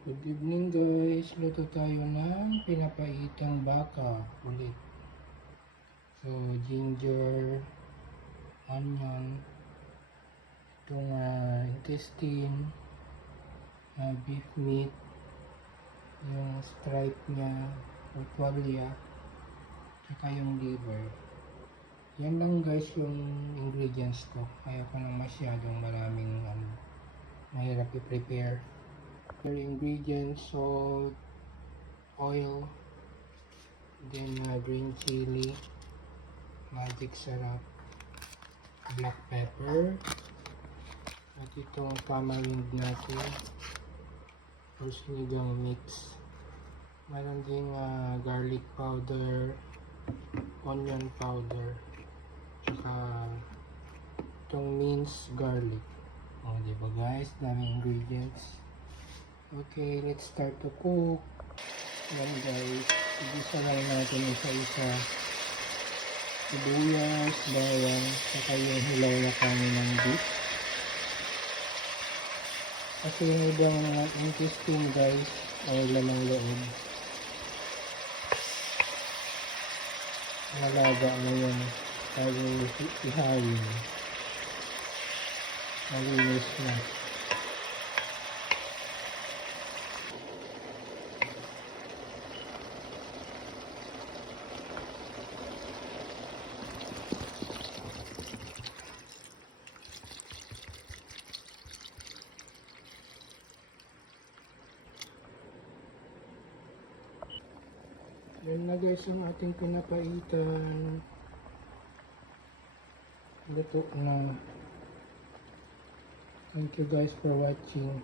Good evening guys, luto tayo ng pinapaitang baka ulit. So ginger, onion, itong intestine, beef meat, yung stripe nya, o tuwalya, saka yung liver. Yan lang guys yung ingredients ko. Kaya ko nang masyadong maraming mahirap i-prepare. Your ingredients: salt, oil, then green chili, magic sarap, black pepper, at itong tamarind natin or sinigang mix. Meron din garlic powder, onion powder, tsaka itong minced garlic. Diba guys, daming ingredients. Okay, let's start to cook. Yan guys, igisa lang natin isa-isa. Sibuyas, bawang, saka yung hilaw na kanin ng beef. Kasi yung ibang intestine guys, ay lamang loob. Malaga na yun. Tayo ihawin. Malinis na. Yan na guys ang ating pinapaitan. Luto na. Thank you guys for watching.